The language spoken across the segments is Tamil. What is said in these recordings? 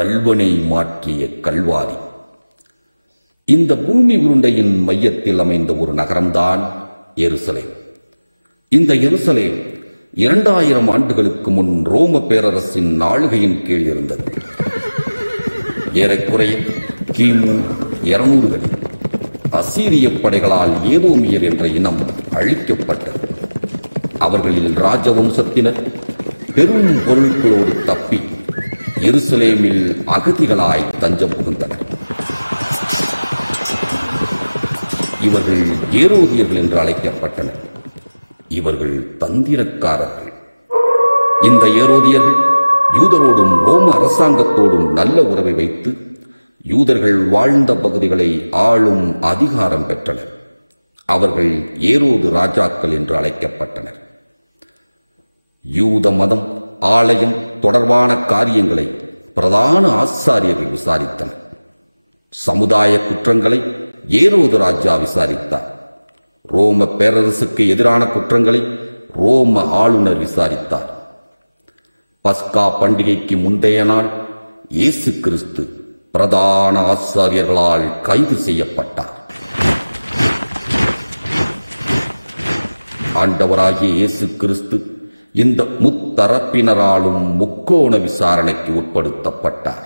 கல்வனை மாற்றிய கல்வாரி. இந்த பூமி உருண்டையின் மையத்தில் அமைந்த ஒரு நகரம்தான் எருசலேம். இந்த எருசலேம் 2000 ஆண்டுகளுக்கு முன் ரோம பேரரசின் ஆளுகையின் கீழ் இருந்தது. ஏறக்குறைய கிமு 200களில் அசீரிய படைகளால் ஏதோமியர் என்ற இனம் அழிக்கப்பட்டது. அவர்களில் ராஜவம்சத்தினர் பெரும் பொருட்களோடு தப்பி எருசலேமில் அகதிகளாய் தஞ்சம் புகுந்தனர். இவர்கள் ஏரோதியர்கள் என்று அழைக்கப்பட்டனர். இவர்கள் தந்திரக்காரர்கள். இந்த ஏரோதியர்கள் யூதரோடும் ரோம அரசாங்கத்தோடும் நல்ல உறவை வைத்து யூதர்கள் வாழ்ந்த பகுதிகளை ஆளும் அதிகாரம் பெற்றனர். அவர்கள் ஏரோது ராஜாக்கள் என்று அழைக்கப்பட்டனர். யூத மதம், ஆலயம் தொடர்பான காரியங்களை பிரதான ஆசாரியர்கள் விசாரித்தனர். சமுதாய குற்றங்களை ஏரோது ராஜா விசாரித்தார். ரோம பேரரசுக்கு எதிரான குற்றங்களை ரோம ஆளுநர் விசாரித்தார். பஸ்கா பண்டிகைக்கு முந்தைய நாள் இயேசு கிறிஸ்து பிரதான ஆசாரியர்களால் கைது செய்யப்பட்டார். ஆண்டவராகிய இயேசு கிறிஸ்து இந்த முத்தரப்பினராலும் முக்கோண விசாரணைக்கு உட்படுத்தப்பட்டார்.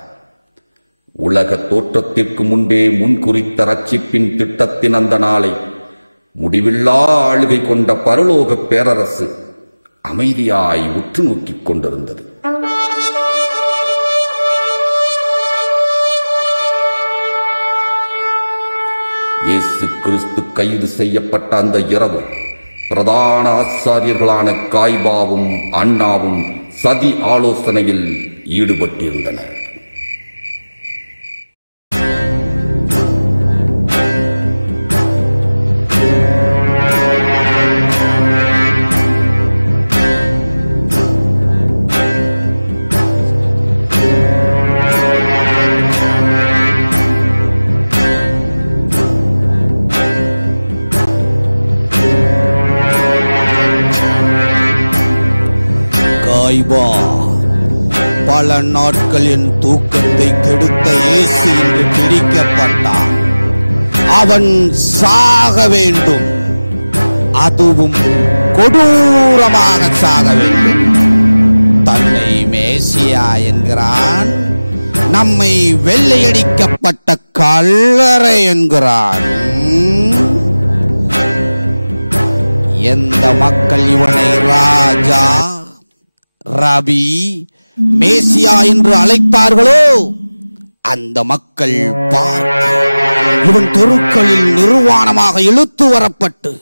உலக தோற்றத்திற்கு முன்பே முன்குறித்த ரட்சிப்பின் திட்டத்தின் அந்த நாளை முடிவில்லா ஆளுகை கொண்ட பரலோக பேரரசு அமைதியாய் உற்று நோக்கிக் கொண்டிருந்தது. இயேசு கிறிஸ்து கைது செய்யப்பட்ட அந்த இரவு பிரதான ஆசாரியர்களான காய்பாவும் அன்னாவும் சதி ஆலோசனையில் ஈடுபட்டிருந்தனர். பல நாட்களின் தூக்கத்தை கெடுத்த இயேசு இன்று பிடிக்கப்பட்டான். அவன் சாக வேண்டும், அதுவும் கொடூரமாக சாக வேண்டும். தன்னை மேசியா என்கிறான், நம்மை வெள்ளையடிக்கப்பட்ட கல்லறை என்கிறான். எந்த மக்கள் இவனை ராஜா, ரபி, மேசியா என்று அழைத்தார்களோ அந்த மக்கள் பார்த்து இவன் தெருக்களில் நிர்வாணமாக இழுத்து வரப்பட்டு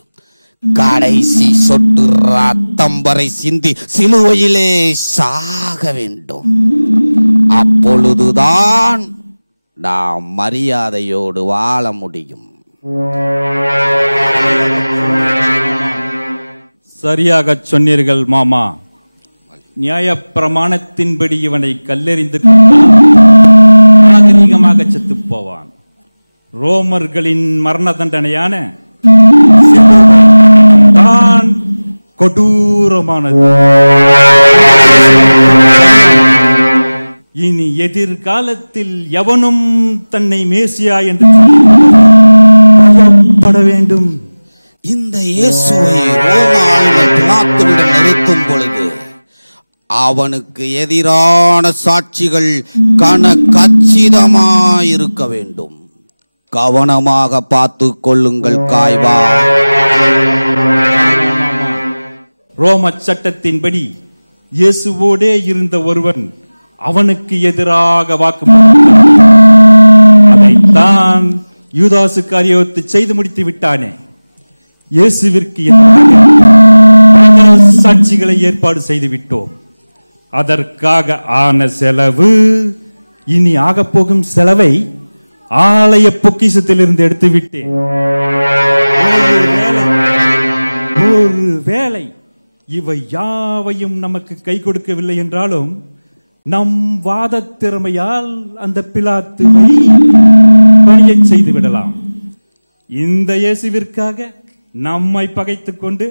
கடைசி சொட்டு ரத்தம் வரை சிந்தி சிலுவையிலே சாக வேண்டும். அப்பொழுதுதான் நாம் மரியாதையோடு வாழ முடியும். சரியாக சொன்னீர்கள் மாமா. நியாய பிரமாணத்தின்படி இவனை கல்லெறிந்து நாகரிகமாக செத்து போவான். ரோமர்களின் மரண தண்டனையான தான் கொடூரமானது. இனி எதிர்காலத்தில் எவனும் தன்னை மேசியா என்று சொல்லப்பட வேண்டும். இந்த இயேசுவை ரோம ஆளுநர் பிலாத்துவிடம் நிறுத்தும் பொழுது அவனுக்கு எதிரான சாட்சிகள் கச்சிதமாயிருக்க வேண்டும். கவனமாக பார்த்து கொள்ளுங்கள் காய்பா. ரோம சட்டத்தின்படி இயேசுவோடே இருந்த ஒருவன் அவனுக்கு எதிராக வாக்குமூலம் அதைத்தான் யூதாசு காரியத்தை செய்து முடித்து விட்டானே. இயேசுவிற்கு எதிராக சாட்சிகளை ஏற்பாடு செய்து விட்டோம். அதற்காக ஆன செலவு, இனி ஆக போகும் செலவை ஆலய பொக்கிஷத்திலிருந்து எடுத்து விட்டேன். ஒருவேளை இவை யாவையும் நமக்கு கை கொடுக்கவில்லை என்றாலும் நம் வாத திறமையால் அந்த பிலாத்துவை பணியை செய்து விடலாம். இந்த இயேசுவிற்காக நம்மை பகைத்துக் கொண்டு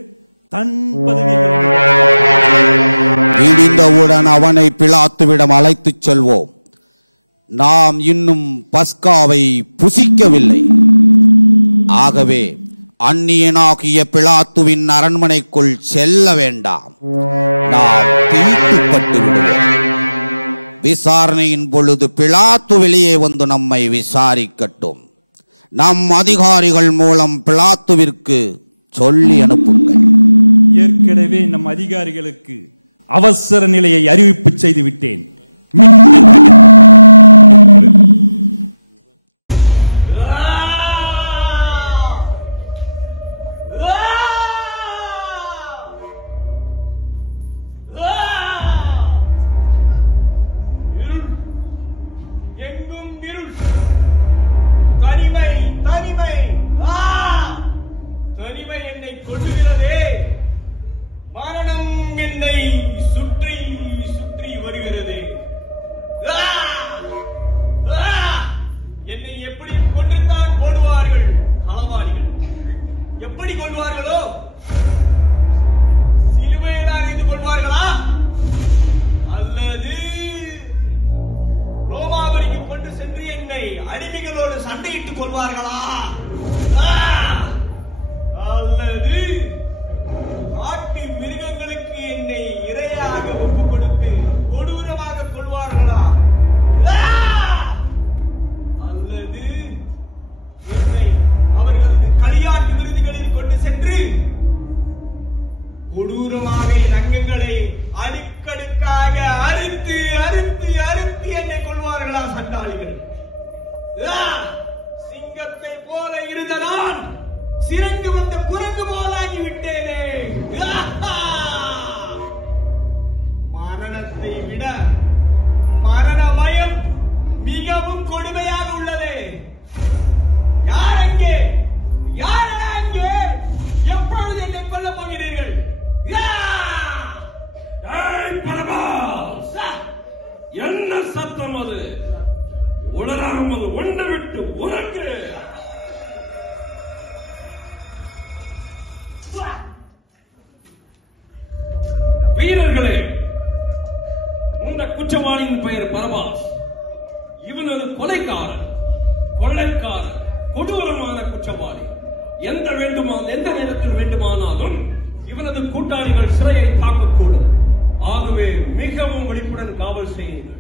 தன் பதவியை விடிந்தவுடன் அவனை பிலாத்துவிடம் அழைத்துச் செல்வோம். நாம் இன்னும் பஸ்காவை புசிக்கவில்லை. ஆகவே அந்நியனாகிய பிலாத்துவின் அரண்மனைக்குள் செல்ல வேண்டாம். நாம் தீட்டுப்பட்டு விடுவோம். விசாரணையின் பொழுது பிலாத்து வெளியே வந்து நம்மை விசாரிக்கட்டும். நம் அதிகாரிகள் மூலம் பிலாத்துவிற்கு சொல்லி அனுப்புங்கள். ஏற்கனவே நம் அதிகாரிகளுக்கு அவசர நிலையை அறிவிப்பு செய்து விட்டேன். வீரர்களே, இந்த குற்றவாளியின் பெயர் பரபாஸ். இவன் ஒரு கொலைக்காரன், கொள்ளைக்காரன், கொடூரமான குற்றவாளி. எந்த நேரத்தில் வேண்டுமானாலும் இவனது கூட்டாளிகள் சிறையை தாக்கக்கூடும். ஆகவே மிகவும் விழிப்புடன் காவல் செய்யுங்கள்.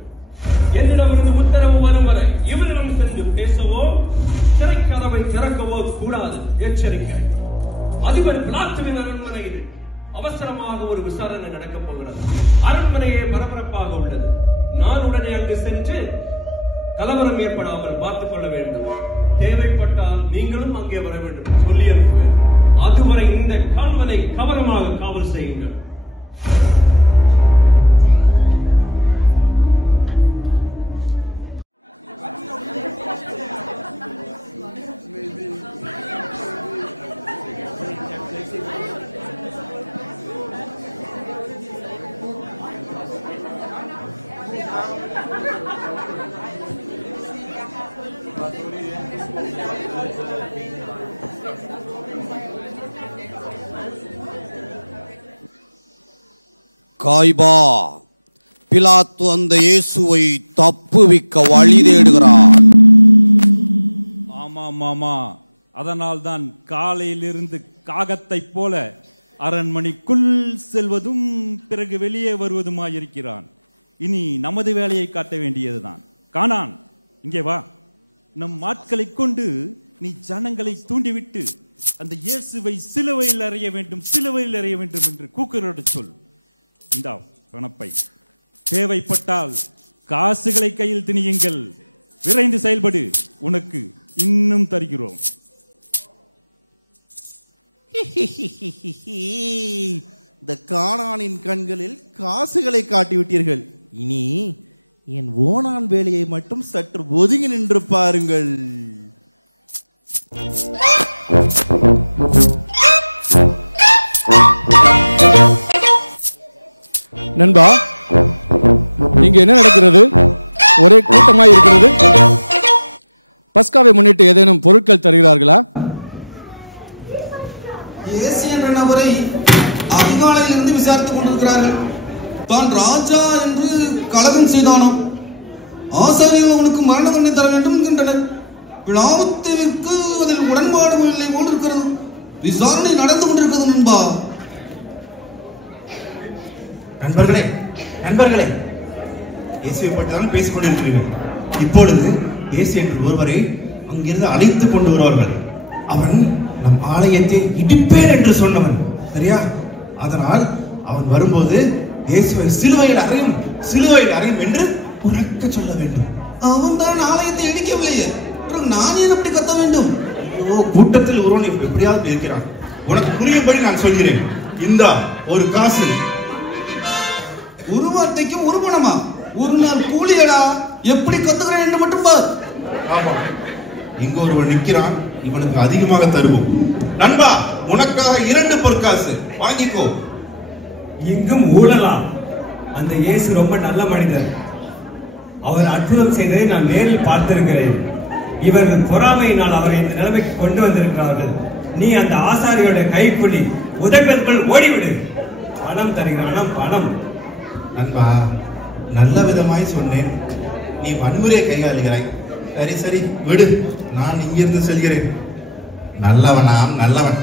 என்னிடமிருந்து உத்தரவு வரும் வரை இவரிடம் சென்று பேசவோ சிறை கதவை திறக்கவோ கூடாது. எச்சரிக்கை. அதிபர் பிலாத்துவின் அரண்மனையில் அவசரமாக ஒரு விசாரணை நடக்கப் போகிறது. அரண்மனையே பரபரப்பாக உள்ளது. நான் உடனே அங்கு சென்று கலவரம் ஏற்படாமல் பார்த்துக் கொள்ள வேண்டும். தேவைப்பட்டால் நீங்களும் அங்கே வர வேண்டும் சொல்லி அனுப்புவேன். அதுவரை இந்த கல்வனை கவனமாக காவல் செய்யுங்கள். காய்பா, பிலாத்து அந்த இயேசுவை தப்புவிக்க வழி தேடுகிறான். ஆமாம் மாமா, அதனால் தான் காலையிலிருந்து காகத்தை போல அரண்மனைக்குள் செல்வதும் பிறகு வெளியே வருவதுமாயிருக்கிறான். இனி நமது வேலையை காட்ட வேண்டியதுதான். காணான், இங்கே வா. நம் ஆட்களை கொண்டு நீ ஜனங்களை தூண்டிவிட்டு அந்த இயேசுவை சிலுவையில் அறைய வேண்டும், சிலுவையில் அறைய வேண்டும் என்று கூக்குரலோடு சொல். இந்த பணப்பை தேவைப்பட்டால் காசுகளை கையில் திணியுங்கள். விரைந்து செயல்படு, உனக்கு இன்னும் தருகிறோம். இந்த கானானின் கண்களில் காசுகளை காட்டிவிட்டீர்கள். இனி என் ஓனான் வேலையை மட்டும் சற்று ஒதுங்கி நின்று பாருங்கள். நண்பா, இங்க என்ன நடக்கிறது? ஒரே கூட்டமாய் இருக்கிறது. பஸ்காவை முன்னிட்டு ஏதேனும் பொருட்கள் தருகிறார்களா? ஏசி என்ற நபரை அதிகாலையிலிருந்து விசாரித்துக் கொண்டிருக்கிறார்கள். தான் ராஜா என்று கலகம் செய்தானோ, ஆசாரியர்கள் உனக்கு மரண தண்டனை தர வேண்டும் என்கின்றனர். விழாவுத்தேவிற்கு அதில் உடன்பாடு இல்லை போல் இருக்கிறது. விசாரணை நடந்து கொண்டிருக்கிறது நண்பா. நண்பர்களே நண்பர்களே, இயேசுவை பற்றி தான் பேசிக் கொண்டிருக்கிறீர்கள். இப்பொழுது இயேசு என்ற ஒருவரை அங்கிருந்து அழைத்து கொண்டு வருவார்கள். அவன் நம் ஆலயத்தை இடிப்பேன் என்று சொன்னவன், சரியா? அதனால் அவன் வரும்போது இயேசுவை சிலுவையில் அறையும் என்று உறக்க சொல்ல வேண்டும். அவன் தான் ஆலயத்தை இடிக்கவில்லையே, நான் ஏன் அப்படி கத்த வேண்டும்? ஐயோ, கூட்டத்தில் ஒருவன் எப்படியாவது இருக்கிறான். உனக்கு புரியும்படி நான் சொல்கிறேன். இந்த ஒரு காசு. ஒரு வார்த்தைக்கு ஒரு பணமா? ஒரு நாள் கூலியடா. எப்படி கத்துக்கிறேன் என்று மட்டும் பார். ஆமா, இங்க ஒருவன் நிற்கிறான், இவனுக்கு அதிகமாக தருவோம். நண்பா, உனக்காக 2 பொற்காசு வாங்கிக்கோ. எங்கும் ஊழலா? அந்த இயேசு ரொம்ப நல்ல மனிதர். அவர் அற்புதம் செய்ததை நான் நேரில் பார்த்திருக்கிறேன். இவர்கள் பொறாமையினால் அவரை இந்த நிலைமைக்கு கொண்டு வந்திருக்கிறார்கள். நீ அந்த ஆசாரியோட கைக்குள்ளி உதவிக்குள் ஓடிவிடு. பணம் தருகிறான், பணம். நண்பா, நல்ல விதமாய் சொன்னேன், நீ வன்முறையை கையாளுகிறாய். சரி சரி விடு, நான் இங்கிருந்து செல்கிறேன். நல்லவனாம் நல்லவன்.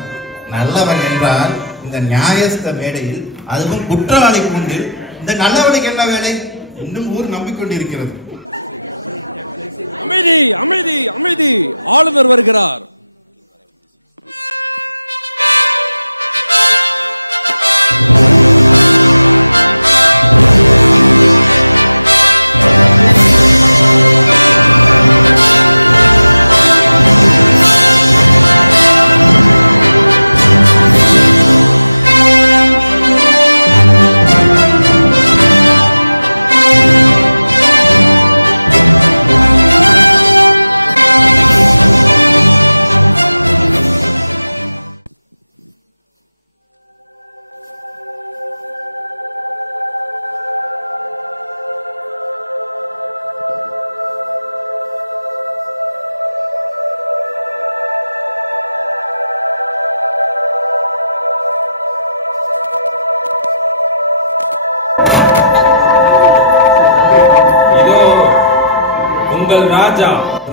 நல்லவன் என்றால் இந்த நியாயஸ்த மேடையில், அதுவும் குற்றவாளி கூண்டில் இந்த நல்லவனுக்கு என்ன வேலை? இன்னும் ஊர் நம்பிக்கொண்டிருக்கிறது. அமைதி அமைதி அமைதி, ஆளுநர் வருகிறார்.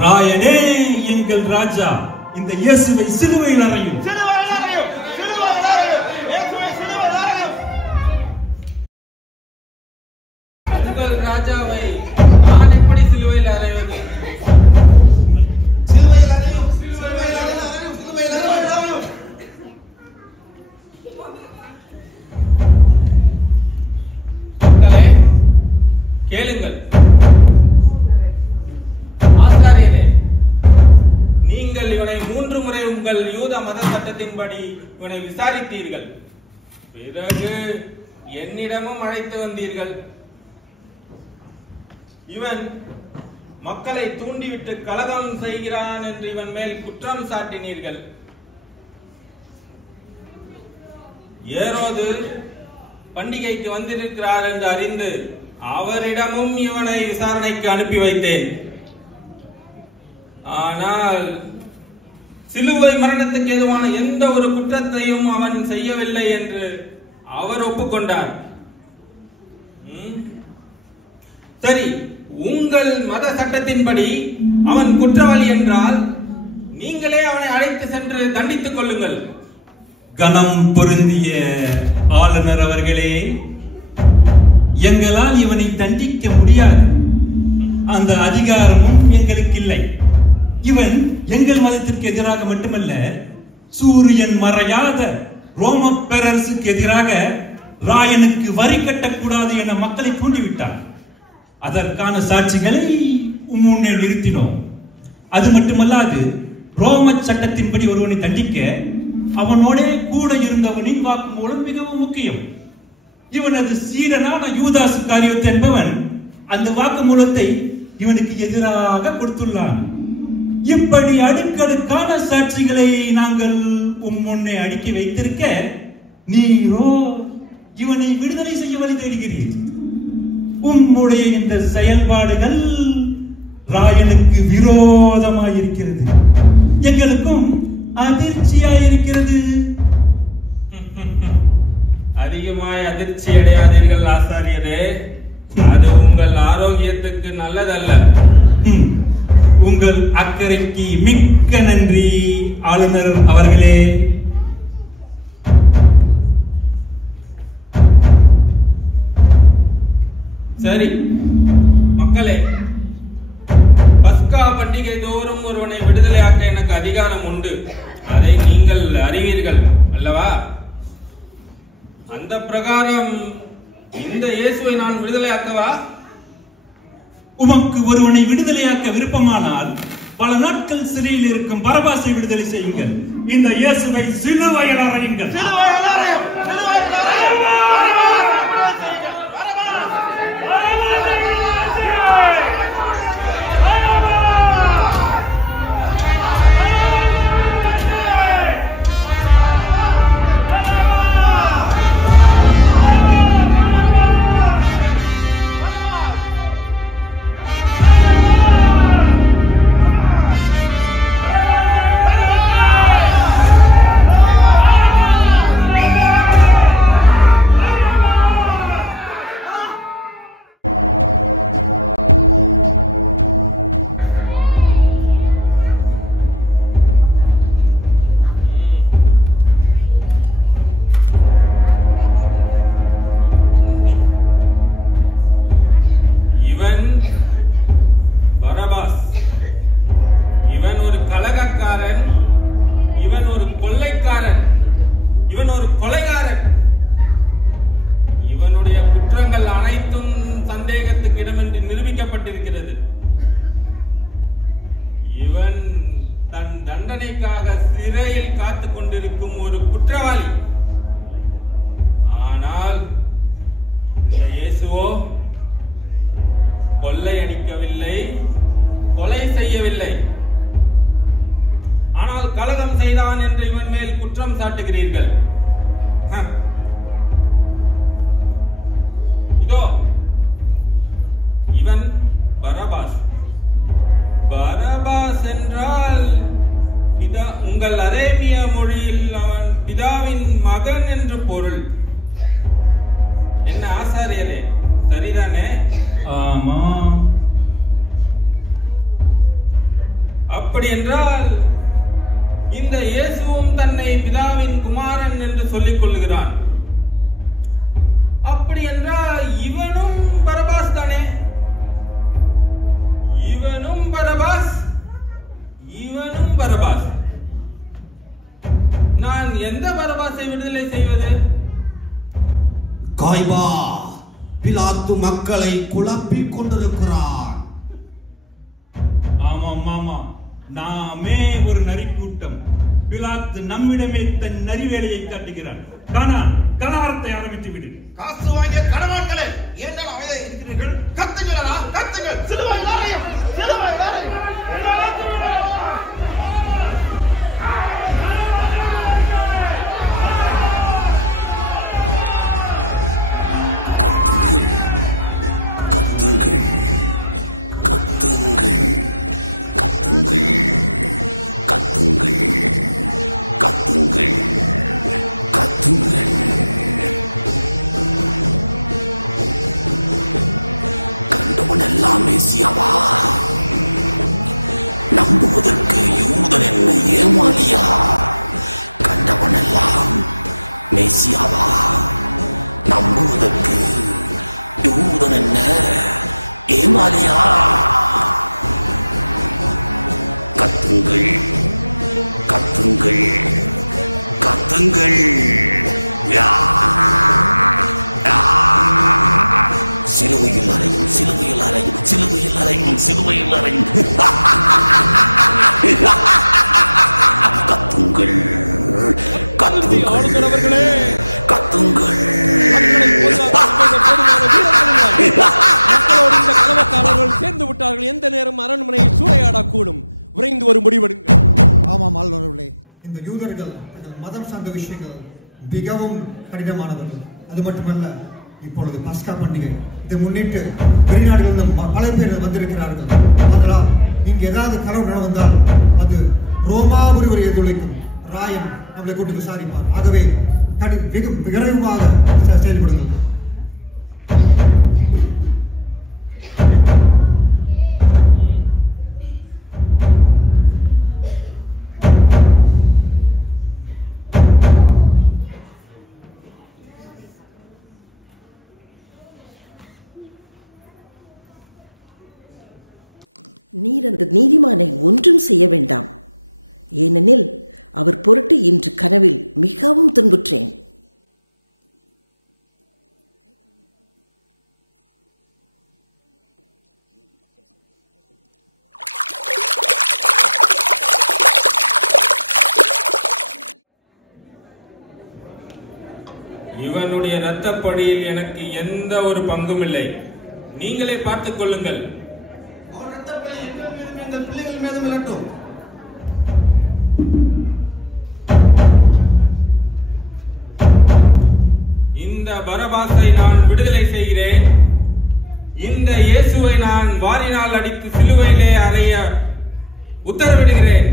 ராயனே, எங்கள் ராஜா, இந்த இயேசுவை சிலுவையில் அறையும். உங்கள் ராஜாவை நான் எப்படி சிலுவையில் அறைவது? கேளுங்கள் ஆசாரியரே, நீங்கள் இவனை 3 முறை உங்கள் யூத மத சட்டத்தின்படி இவனை விசாரித்தீர்கள். பிறகு என்னிடமும் அழைத்து வந்தீர்கள். இவன் மக்களை தூண்டிவிட்டு கலகம் செய்கிறான் என்று இவன் மேல் குற்றம் சாட்டினீர்கள். ஏரோது பண்டிகைக்கு வந்திருக்கிறார் என்று அறிந்து அவரிடமும் இவனை விசாரணைக்கு அனுப்பி வைத்தேன். ஆனால் சிலுவை மரணத்துக்கு ஏதுவான எந்த ஒரு குற்றத்தையும் அவன் செய்யவில்லை என்று அவர் ஒப்புக்கொண்டார். சரி, உங்கள் மத சட்டத்தின்படி அவன் குற்றவாளி என்றால் நீங்களே அவனை அழைத்து சென்று தண்டித்துக் கொள்ளுங்கள். கனம் பொருந்திய ஆளுநர் அவர்களே, எங்களால் இவனை தண்டிக்க முடியாது. அந்த அதிகாரமும் எங்களுக்கு இல்லை. இவன் எங்கள் மதத்திற்கு எதிராக மட்டுமல்ல, சூரியன் மறையாத ரோம பேரரசுக்கு எதிராக ராயனுக்கு வரி கட்டக்கூடாது என மக்களை தூண்டிவிட்டார். அதற்கான சாட்சிகளை முன்னே நிறுத்தினோம். அது மட்டுமல்லாது, ரோம சட்டத்தின்படி ஒருவனை தண்டிக்க அவனோட கூட இருந்தவனின் வாக்குமூலம் மிகவும் முக்கியம். இவனது சீடனான யூதாசு காரியத்து என்பவன் அந்த வாக்குமூலத்தை இவனுக்கு எதிராக கொடுத்துள்ளான். இப்படி அடுக்கடுக்கான சாட்சிகளை நாங்கள் முன்னே அடுக்கி வைத்திருக்க, நீரோ இவனை விடுதலை செய்ய வழி தேடுகிறீர். உம்முடைய இந்த செயல்பாடுகள் ராயனுக்கு விரோதமாயிருக்கிறது, எங்களுக்கும் அதிர்ச்சியாயிருக்கிறது. அதிகமாய் அதிர்ச்சி அடையாதீர்கள் ஆசாரியரே. அது அது உங்கள் ஆரோக்கியத்துக்கு நல்லதல்ல. உங்கள் அக்கறைக்கு மிக்க நன்றி ஆளுநர் அவர்களே. சரி மக்களே, பஸ்கா பண்டிகை தோறும் ஒருவனை விடுதலையாக்க எனக்கு அதிகாரம் உண்டு. அதை நீங்கள் அறிவீர்கள் அல்லவா? அந்த பிரகாரம் இந்த இயேசுவை நான் விடுதலையாக்கவா? உமக்கு ஒருவனை விடுதலையாக்க விருப்பமானால் பல நாட்கள் சிறையில் இருக்கும் பரபாசை விடுதலை செய்யுங்கள். இந்த இயேசுவை சிலுவையில் அறையுங்கள். சிறையில் காத்துக் கொண்டிருக்கும் ஒரு குற்றவாளி. ஆனால் இந்த இயேசுவோ கொள்ளையடிக்கவில்லை, கொலை செய்யவில்லை. ஆனால் கலகம் செய்தான் என்று இவன் மேல் குற்றம் சாட்டுகிறீர்கள். இதோ இவன் பரபாஸ். பரபாஸ் என்றால் உங்கள் அரேபிய மொழியில் அவன் பிதாவின் மகன் என்று பொருள். என்ன ஆசாரியரே, சரிதானே? ஆமா. அப்படி என்றால் இந்த இயேசுவும் தன்னை பிதாவின் குமாரன் என்று சொல்லிக் கொள்கிறான். அப்படி என்றால் இவனும் பரபாஸ் தானே? இவனும் பரபாஸ், இவனும் பரபாஸ். நான் எந்த பரபாசை விடுதலை செய்வது? காய்பா, பிலாத்து மக்களை குழப்பிக் கொண்டிருக்கிறான். ஆமாம் மாமா, நாமே ஒரு நரி கூட்டம். பிலாத்து நம்மிடமே தன் நரி வேலையை காட்டுகிறான். கலவரத்தை ஆரம்பித்து விடு. காசு வாங்கிய கடவான்களே, ஏன் அமைதியாக இருக்கிறீர்கள்? கத்துங்களா, கத்துங்கள். சிலுவையில் அறையும், சிலுவையில் அறையும். கத்துங்கள், கத்துங்கள், கத்துங்கள், கத்துங்கள், கத்துங்கள், கத்துங்கள். கண்டவன் எல்லாம் மேசியாவா? நம்புவதற்கு யூதன் என்ன ஏமாலியா? கண்டவன் எல்லாம் மேசியாவா? நம்புவதற்கு யூதன் என்ன ஏமாலியா? கத்துங்கள், கத்துங்கள், கத்துங்கள். சிலுவையில் அறையும், சிலுவையில் அறையும், சிலுவையில் அறையும், சிலுவையில் அறையும். கத்துங்கள், கத்துங்கள், ஆளுநர் அவர்களே, கத்துங்கள். மக்களோடு இந்த கலவக்காரர்கள் சேர்ந்து விட்டார்கள். எந்த நேரம் அரண்மனையை சூறையாடக்கூடும். விரைந்து ஒரு முடிவெடுங்கள். ஆமாம் ஆளுநர்களே, இந்த யூதர்கள் தங்கள் மதம் சார்ந்த விஷயங்கள் மிகவும் கடினமானவர்கள். அது மட்டுமல்ல, இப்பொழுது பஸ்கா பண்டிகை, இதை முன்னிட்டு வெளிநாடுகளில் பல பேர் வந்திருக்கிறார்கள். அதனால் இங்கு ஏதாவது கலவு நடந்தால் அது ரோமாபுரி ஒரு எதிரொலிக்கும். ராயன் நம்மளை கூட்டி விசாரிப்பார். ஆகவே வெகு விரைவாக செயல்படுங்கள். நீர் அந்த நீதிமானை ஒன்றும் செய்ய வேண்டாம், ஏனெனில் அவர் பொருட்டு இன்று கனவில் மிகவும் துன்புற்றேன். இவனுடைய இரத்தப்படியில் எனக்கு எந்த ஒரு பங்கும் இல்லை. நீங்களே பார்த்துக் கொள்ளுங்கள். எங்கள் பிள்ளைகள் மீதும் விளட்டும். இந்த பரபாசை நான் விடுதலை செய்கிறேன். இந்த இயேசுவை நான் வாரினால் அடித்து சிலுவையிலே அறைய உத்தரவிடுகிறேன்.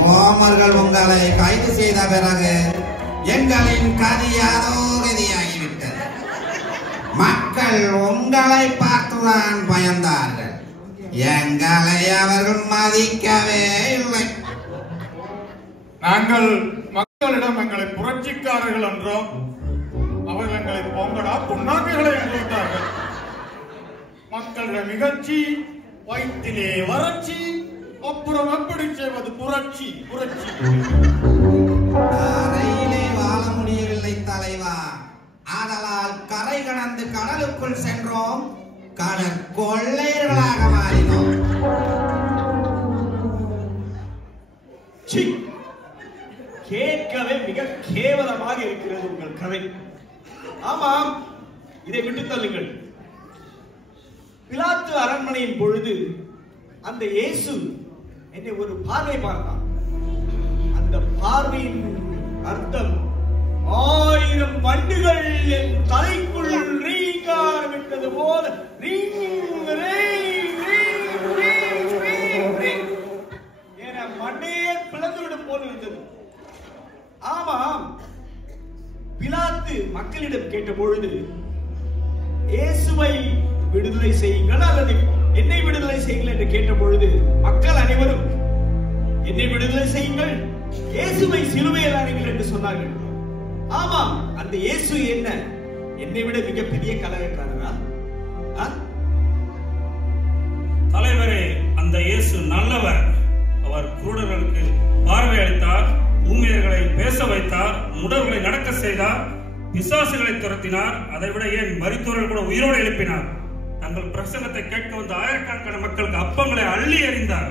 ரோமர்கள் உங்களை கைது செய்த பிறகு எங்களின் கதியாதோ கதியாகிவிட்டது. மக்கள் உங்களை பார்த்துதான் பயந்தார்கள், எங்களை அவர்கள் மதிக்கவே இல்லை. நாங்கள் மக்களிடம் எங்களை புரட்சிக்காரர்கள் என்றோம், அவர்கள் எங்களை போங்கடா புண்ணாக்குகளை என்று விட்டார்கள். மக்களிடம் நிகழ்ச்சி, வயிற்றிலே வறட்சி, அப்புறம் எப்படி செய்வது புரட்சி புரட்சி. கரையிலே வாழ முடியவில்லை தலைவா, ஆதலால் கரை கடந்து கடலுக்குள் சென்றோம், கடற்கொள்ளையர்களாக மாறினோம். கேட்கவே மிக கேவலமாக இருக்கிறது உங்கள் கதை. ஆமாம், இதை விட்டு தள்ளுங்கள். பிலாத்து அரண்மனையின் பொழுது அந்த இயேசு என்னை ஒரு பார்வை பார்த்தான். அந்த பார்வையின் அர்த்தம் 1000 வண்டுகள் என் தலைக்குள் ரீங்க ஆரம்பித்தது போல என மண்டையே பிளந்துவிடும் போல் இருந்தது. ஆமாம், பிலாத்து மக்களிடம் கேட்ட பொழுது இயேசுவை விடுதலை செய்யுங்கள் அல்லது என்னை விடுதலை செய்யுங்கள் என்று கேட்ட பொழுது மக்கள் அனைவரும் என்னை விடுதலை செய்யுங்கள், இயேசுவை சிலுவையில் அறையுங்கள் என்று சொன்னார்கள். ஆமாம், அந்த இயேசு என்ன என்னை விட மிகப்பெரிய கலகக்காரரா? தலைவரே, அந்த இயேசு நல்லவர். அவர் குருடர்களுக்கு பார்வை அளித்தார், ஊமையர்களை பேச வைத்தார், முடர்களை நடக்க செய்தார், பிசாசுகளை துரத்தினார். அதை விட ஏன் மரித்தோர்கள் கூட உயிரோடு எழுப்பினார். தங்கள் பிரசங்கத்தை கேட்க வந்த ஆயிரக்கணக்கான மக்களுக்கு அப்பங்களை அள்ளி எறிந்தார்.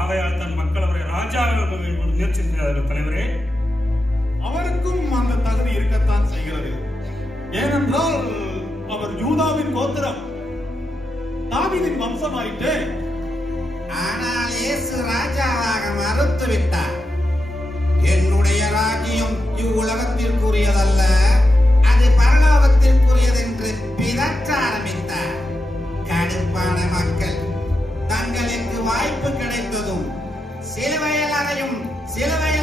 ஆகையால் தன் மக்கள் அவரை ராஜாவாக முயற்சி செய்தார்கள். தலைவரே, அவருக்கும் அந்த தகுதி இருக்கத்தான் செய்கிறது. ஏனென்றால் அவர் யூதாவின் கோத்திரம், தாவீதின் வம்சமாயிட்டு. ஆனால் இயேசு ராஜாவாக மறுத்து விட்டார். என்னுடைய ராஜ்யம் இவ்வுலகத்திற்குரியதல்ல, அது பரலோகத்திற்குரியது என்று பிதற்ற ஆரம்பித்தார். கடுப்பான மக்கள் தங்களுக்கு வாய்ப்பு கிடைத்ததும் சிலுவையில்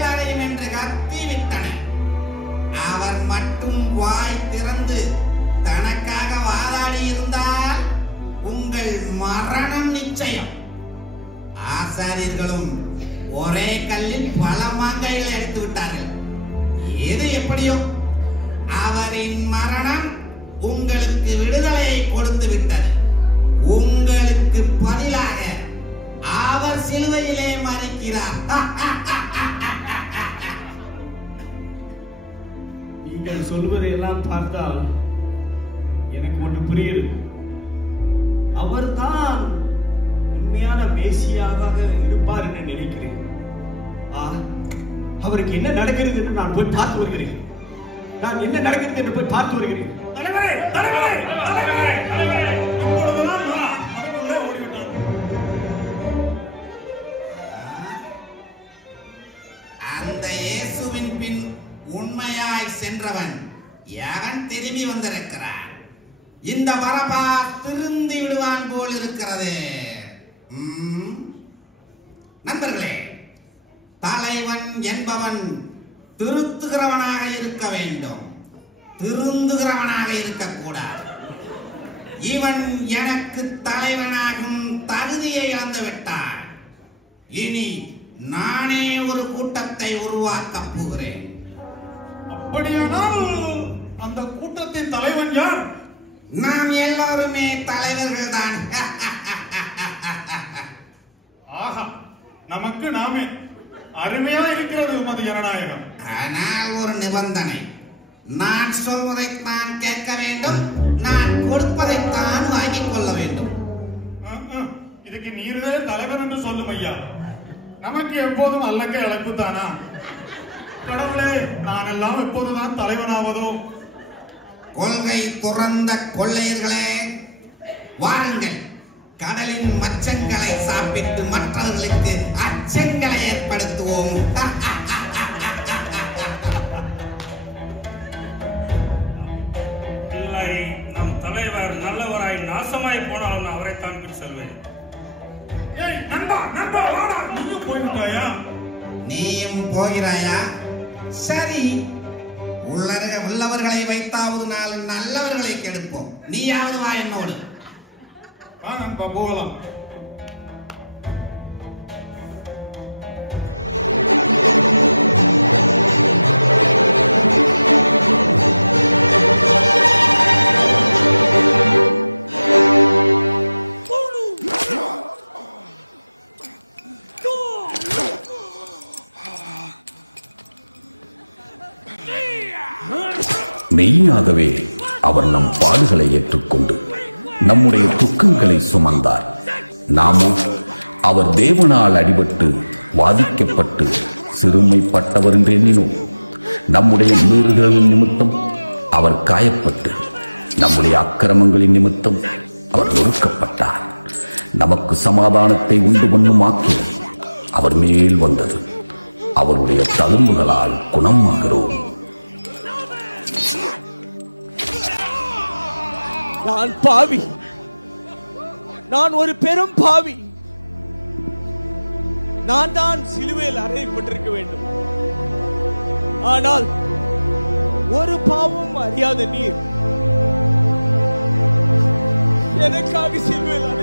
அறையும் என்று கத்திவிட்டனர். அவர் மட்டும் வாய் திறந்து தனக்காக வாதாடி இருந்தால் உங்கள் மரணம் நிச்சயம். ஆசாரியர்களும் ஒரே கல்லில் பல மாங்காய்களை அடித்து விட்டார்கள். எது எப்படியோ அவரின் மரணம் உங்களுக்கு விடுதலையை கொடுத்து விட்டது. உங்களுக்கு பதிலாக அவர் சிலுவையிலே மறிக்கிறார். நீங்கள் சொல்வதையெல்லாம் பார்த்தால் எனக்கு ஒன்று புரியுது. அவர்தான் உண்மையான மேசியாவாக இருப்பார் என்று நினைக்கிறேன். அவருக்கு என்ன நடக்கிறது என்று நான் போய் பார்த்து வருகிறேன். அந்த இயேசுவின் பின் உண்மையாய் சென்றவன் எவன் திரும்பி வந்திருக்கிறான்? இந்த பரபாஸ் திருந்தி விடுவான் போல் இருக்கிறது. நண்பர்களே, தலைவன் என்பவன் திருத்துகிறவனாக இருக்க வேண்டும், திருந்துகிறவனாக இருக்கக்கூடாது. இவன் எனக்கு தலைவனாகும் தகுதியை இழந்து விட்டான். இனி நானே ஒரு கூட்டத்தை உருவாக்கப் போகிறேன். அப்படியானால் அந்த கூட்டத்தின் தலைவன் யார்? நாம் எல்லாருமே தலைவர்கள் தான். ஆஹா, நமக்கு நாமே. அருமையா இருக்கிறது உமது ஜனநாயகம். ஆனால் ஒரு நிபந்தனை. நான் சொல்வதைத்தான் கேட்க வேண்டும், நான் கொடுப்பதைத்தான் வாங்கிக் கொள்ள வேண்டும். இதுக்கு நீரே தலைவர் என்று சொல்லும் ஐயா. நமக்கு எப்போதும் அல்லக்க இழப்பு தானா? கடவுளே, நான் எல்லாம் எப்போதுதான் தலைவனாவதோ? கொள்கை துறந்த கொள்ளையர்களே, வாருங்கள். கடலின் மச்சங்களை சாப்பிட்டு மற்றவர்களுக்கு அச்சங்களை ஏற்படுத்துவோம். இல்லை, நம் தலைவர் நல்லவராய் நாசமாய் போனாலும் நான் அவரைத்தான் பின் செல்வேன். ஏய் நண்பா, நண்பா வாடா. நீயும் போய்விட்டாயா? நீயும் போகிறாயா? சரி, உள்ளவர்களை வைத்தாவது நாலு நல்லவர்களை கெடுப்போம். நீயாவது வா என்னோடு. நண்பா போகலாம். மெய்யாகவே அவர் நம் பாடுகளை ஏற்றுக்கொண்டு நம்முடைய துக்கங்களை சுமந்தார். நாமோ அவர் தேவனால் அடிபட்டு வாதிக்கப்பட்டு சிறுமைப்பட்டவர் என்று எண்ணினோம். நம்முடைய மீறுதல்களின் நிமித்தம் அவர் காயப்பட்டு நம்முடைய அக்கிரமங்களின் நிமித்தம் அவர் நொறுக்கப்பட்டார். நமக்கு சமாதானத்தை உண்டு பண்ணும் ஆக்கி அவர் மேல் வந்தது. அவருடைய தழும்புகளால் குணமாகிறோம். நான் பாவி, நான் ஒரு பெரும் பாவி. நான் தான் சிலுவையில் அறையப்பட்டிருக்க வேண்டும். ஆனால் ஒரு பாவம் அறியாத நீர் எனக்காக சிலுவையில்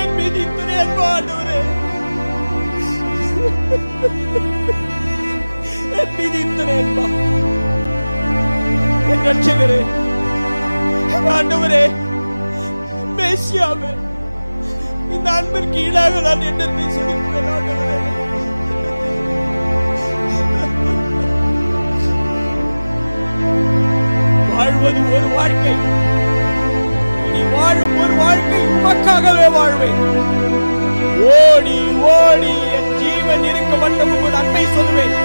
என் மீது இத்தனை அன்பு ஆண்டவரே, என் மீது இத்தனை அன்பா? என் ரட்சகரே, என் ஆண்டவரே, மேசியாவே, இந்த அன்பிற்கு ஈடாக நான் என்னத்தை செலுத்துவேன் ஆண்டவரே? வாழ்வது ஒரு வாழ்க்கை, இனி வாழும் ஒரு வாழ்க்கை உமக்காகவே வாழ்வேன். ஓடி ஓடி என் ஜீவன் இருக்க மட்டும் உங்கள் அன்பை சொல்வேன்.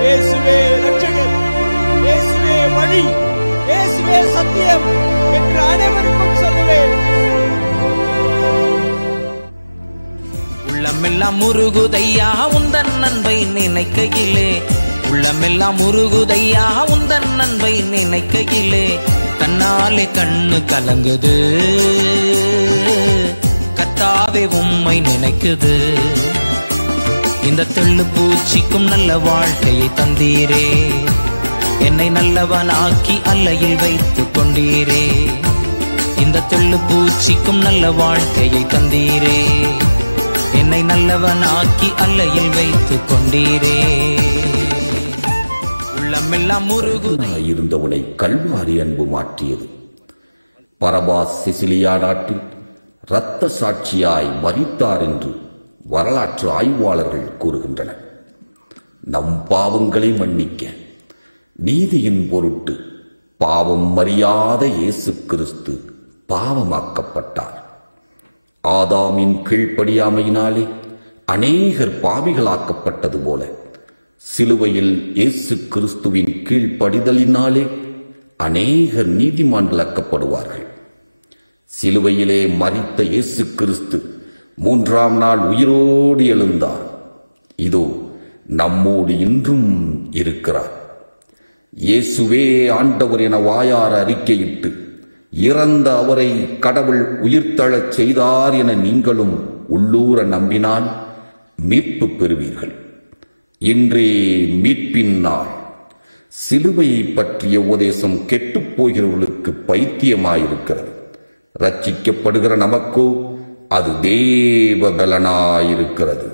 இயேசுவே ரட்சகர், இயேசுவே வழி, இயேசுவே சத்தியம் என்று அனைவருக்கும் சொல்லுவேன். உள்ளமெல்லாம் முருகுதையா உந்தன் அன்பை நினைக்கையிலே, உள்ளமெல்லாம் முருகுதையா உந்தன் அன்பை நினைக்கையிலே, தன்னாலே கண்ணு கலங்குது கர்த்தாவே உம்மை நினைக்குது. இந்த தெள்ளு பூச்சிக்கும் நல்ல வாழ்க்கையை தந்தீரே, என்னை நல்லவனாக்கி அல்லையில் வைத்து கொண்டீரே. இந்த தெள்ளு பூச்சிக்கும் நல்ல வாழ்க்கையை தந்தீரே, என்னை நல்லவனாக்கி அல்லையில் வைத்து கொண்டீரே. உள்ளமெல்லாம் முருகுதை இருந்தவனை கல்வாரி அன்பு மாற்றியது. பரபாஸ் சிசிலியா நாட்டில் இரத்த சாட்சியாய் மரித்தார் என்று வரலாற்று ஆய்வாளர்கள் கூறுகின்றனர். நம் பாவங்களை மன்னிக்க நீதியின் பொருட்டு பாவம் அறியாத இயேசு கிறிஸ்து பாவமாக்கப்பட்டார். ஆதாமின் கீழ்ப்படியாமையினாலே அநேகர் பாவிகளாக்கப்பட்டது போல சிலுவையில் இயேசு கிறிஸ்துவின் கீழ்ப்படிதலினாலே அநேகர் நீதிமான்களாக்கப்படுவார்கள். சிலுவையிலே மரித்த இயேசு கிறிஸ்து 3ஆம் நாள் உயிரோடு எழுந்தார். இதோ நம்மோடு இன்றும் இருக்கிறார். இயேசுவே ஆண்டவர் என வாயார அறிக்கையிட்டு இறந்த அவரை கடவுள் உயிர்த்தெழச் செய்தார் என நீங்களும் உள்ளூர நம்பினால் மீட்பு பெறுவீர்கள். இன்றே மீட்பின் நாள். சிலுவையை பற்றிய உபதேசம் கெட்டுப் போகிறவர்களுக்கு பைத்தியமாயிருக்கிறது. ரட்சிக்கப்படுகிற நமக்கோ அது தேவ பலனாயிருக்கிறது.